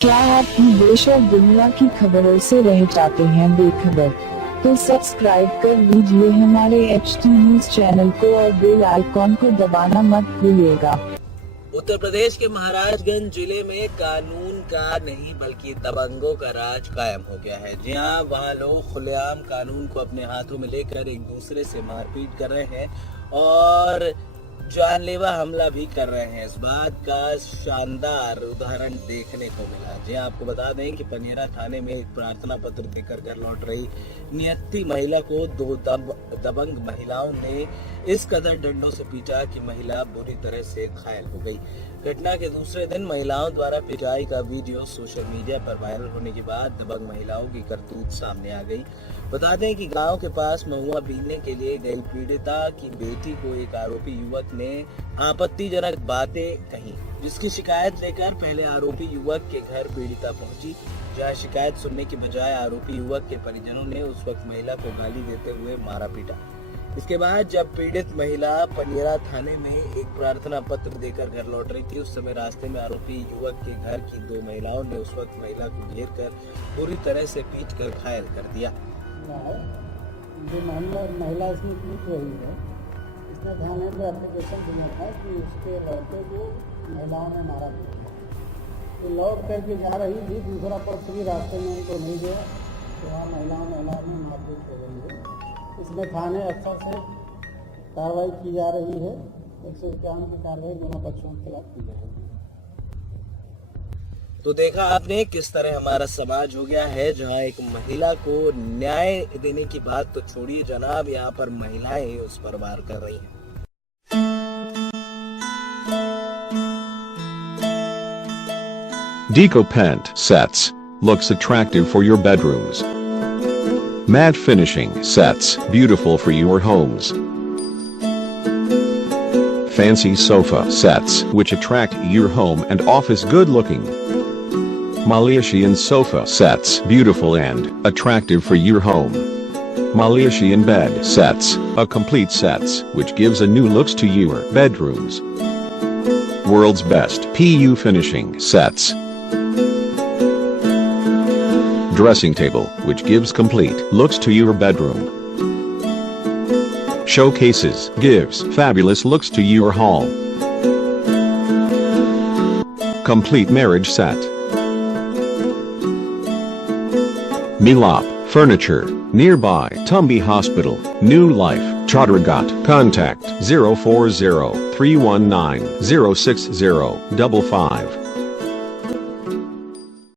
क्या आप भी देश और दुनिया की खबरों से रह जाते हैं बेखबर? तो सब्सक्राइब कर लीजिए हमारे HT न्यूज चैनल को और बेल आइकॉन को दबाना मत भूलिएगा। उत्तर प्रदेश के महाराजगंज जिले में कानून का नहीं बल्कि दबंगों का राज कायम हो गया है। जी हाँ, वहाँ लोग खुलेआम कानून को अपने हाथों में लेकर एक दूसरे से मारपीट कर रहे हैं और जानलेवा हमला भी कर रहे हैं। इस बात का शानदार उदाहरण देखने को मिला। जी आपको बता दें कि पनियरा थाने में एक प्रार्थना पत्र देकर घर लौट रही नियति महिला को दो दबंग महिलाओं ने इस कदर डंडों से पीटा कि महिला बुरी तरह से घायल हो गई। घटना के दूसरे दिन महिलाओं द्वारा पिटाई का वीडियो सोशल मीडिया पर वायरल होने के बाद दबंग महिलाओं की करतूत सामने आ गई। बता दें कि गांव के पास महुआ बीनने के लिए गई पीड़िता की बेटी को एक आरोपी युवक ने आपत्तिजनक बातें कही, जिसकी शिकायत लेकर पहले आरोपी युवक के घर पीड़िता पहुंची, जहां शिकायत सुनने के बजाय आरोपी युवक के परिजनों ने उस वक्त महिला को गाली देते हुए मारा पीटा। इसके बाद जब पीड़ित महिला पनियरा थाने में एक प्रार्थना पत्र देकर घर लौट रही थी, उस समय रास्ते में आरोपी युवक के घर की दो महिलाओं ने उस वक्त महिला को घेर कर पूरी तरह से पीटकर घायल कर दिया। जो महिला इसमें पीट रही है, इसने थाने पे एप्लीकेशन दिया था कि उसके लड़के को महिलाओं ने मारा था। तो लौट करके जा रही थी, दूसरा पक्ष भी रास्ते में उनको नहीं गया, तो वहाँ महिलाओं ने मारपीट कर रही है। इसमें थाने स्तर से कार्रवाई की जा रही है। 151 की कार्रवाई दोनों पक्षों के खिलाफ की जाएगी। तो देखा आपने किस तरह हमारा समाज हो गया है, जहां एक महिला को न्याय देने की बात तो छोड़िए जनाब, यहाँ पर महिलाएं उस पर वार कर रही हैं। Deco Paint Sets looks attractive for your bedrooms. Matte finishing sets beautiful for your homes. Fancy sofa sets which attract your home and office good looking. Malaysian sofa sets beautiful and attractive for your home. Malaysian bed sets, a complete sets which gives a new looks to your bedrooms. World's best PU finishing sets. Dressing table which gives complete looks to your bedroom. Showcases gives fabulous looks to your hall. Complete marriage set. Milop Furniture, nearby Tumby Hospital, New Life, Chadragat. Contact 040 319 06055.